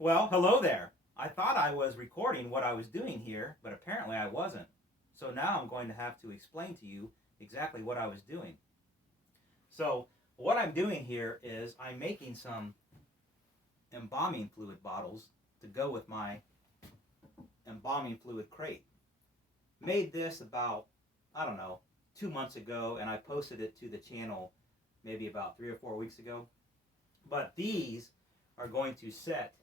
Well, hello there. I thought I was recording what I was doing here, but apparently I wasn't. So now I'm going to have to explain to you exactly what I was doing. So, what I'm doing here is I'm making some embalming fluid bottles to go with my embalming fluid crate. Made this about, I don't know, 2 months ago, and I posted it to the channel maybe about 3 or 4 weeks ago. But these are going to set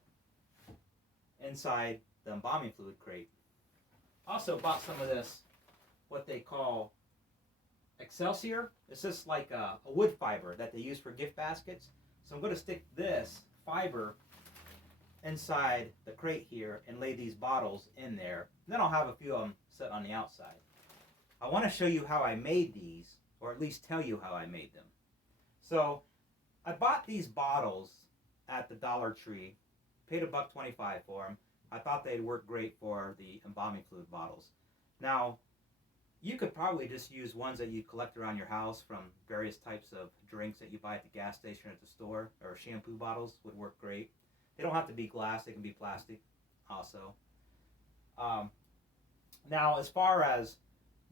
inside the embalming fluid crate. Also bought some of this, what they call Excelsior. It's just like a wood fiber that they use for gift baskets. So I'm going to stick this fiber inside the crate here and lay these bottles in there. Then I'll have a few of them set on the outside. I want to show you how I made these, or at least tell you how I made them. So I bought these bottles at the Dollar Tree, paid $1.25 for them. I thought they'd work great for the embalming fluid bottles. Now, you could probably just use ones that you collect around your house from various types of drinks that you buy at the gas station or at the store, or shampoo bottles would work great. They don't have to be glass, they can be plastic also. Um, Now, as far as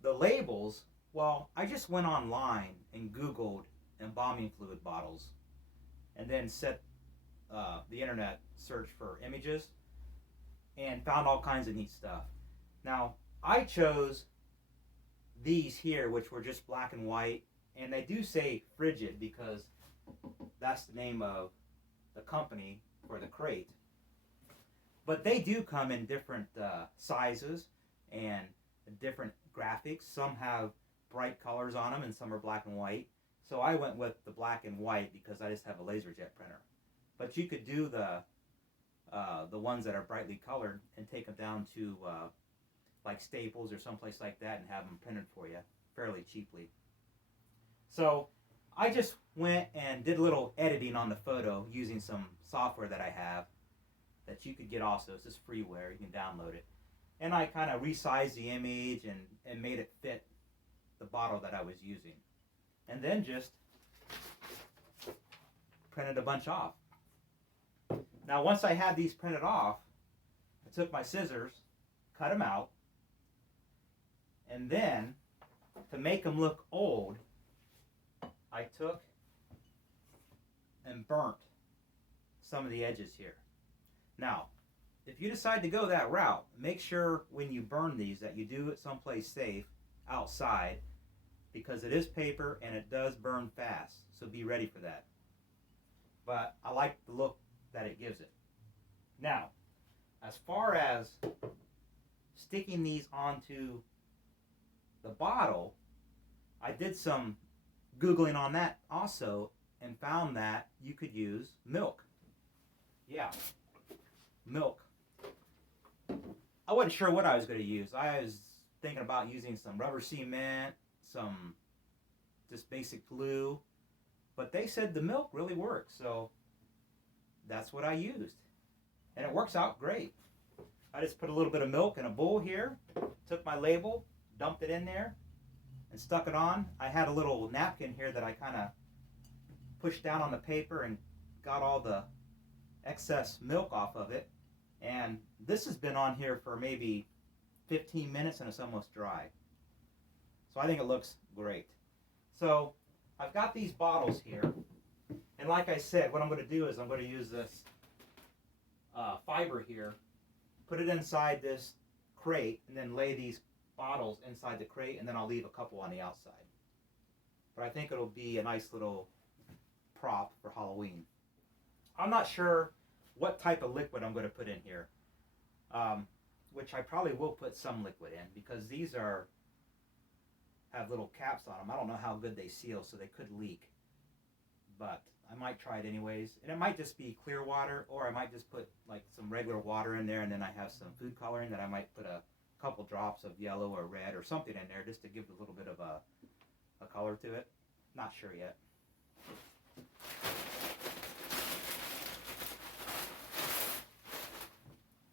the labels, well, I just went online and Googled embalming fluid bottles and then set the internet search for images and found all kinds of neat stuff. Now, I chose these here, which were just black and white, and they do say frigid because that's the name of the company for the crate. But they do come in different sizes and different graphics. Some have bright colors on them, and some are black and white. So I went with the black and white because I just have a laserjet printer. But you could do the ones that are brightly colored and take them down to like Staples or someplace like that and have them printed for you fairly cheaply. So I just went and did a little editing on the photo using some software that I have that you could get also. It's just freeware, you can download it. And I kind of resized the image and made it fit the bottle that I was using. And then just printed a bunch off. Now once I had these printed off, I took my scissors, cut them out, and then to make them look old, I took and burnt some of the edges here. Now, if you decide to go that route, make sure when you burn these that you do it someplace safe outside because it is paper and it does burn fast. So be ready for that. But I like the look that it gives it. Now, as far as sticking these onto the bottle, I did some Googling on that also and found that you could use milk. Yeah, milk. I wasn't sure what I was going to use. I was thinking about using some rubber cement, some just basic glue, but they said the milk really works, so that's what I used. And it works out great. I just put a little bit of milk in a bowl here, took my label, dumped it in there, and stuck it on. I had a little napkin here that I kind of pushed down on the paper and got all the excess milk off of it. And this has been on here for maybe 15 minutes and it's almost dry. So I think it looks great. So I've got these bottles here. And like I said, what I'm going to do is I'm going to use this fiber here, put it inside this crate, and then lay these bottles inside the crate, and then I'll leave a couple on the outside. But I think it'll be a nice little prop for Halloween. I'm not sure what type of liquid I'm going to put in here, which I probably will put some liquid in because these have little caps on them. I don't know how good they seal, so they could leak, but I might try it anyways. And it might just be clear water, or I might just put like some regular water in there, and then I have some food coloring that I might put a couple drops of yellow or red or something in there just to give a little bit of a color to it. Not sure yet.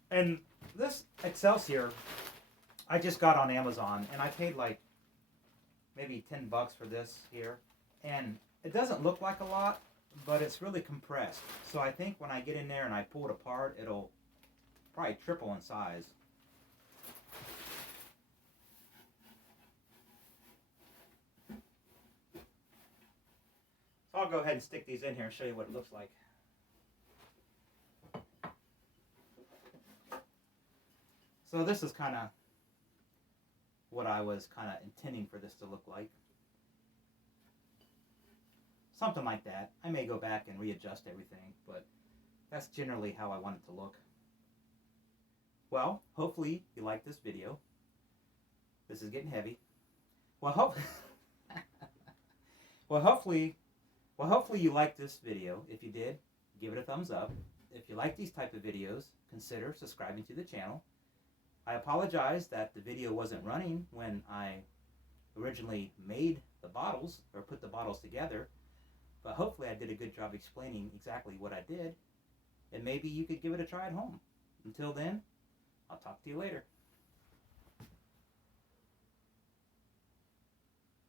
And this Excelsior I just got on Amazon, and I paid like maybe $10 for this here. And it doesn't look like a lot, but it's really compressed. So I think when I get in there and I pull it apart, it'll probably triple in size. So I'll go ahead and stick these in here and show you what it looks like. So this is kind of what I was kind of intending for this to look like. Something like that. I may go back and readjust everything, but that's generally how I want it to look. Well, hopefully you like this video. This is getting heavy. Well, hopefully you like this video. If you did, give it a thumbs up. If you like these type of videos, consider subscribing to the channel. I apologize that the video wasn't running when I originally made the bottles or put the bottles together, but hopefully I did a good job explaining exactly what I did, and maybe you could give it a try at home. Until then, I'll talk to you later.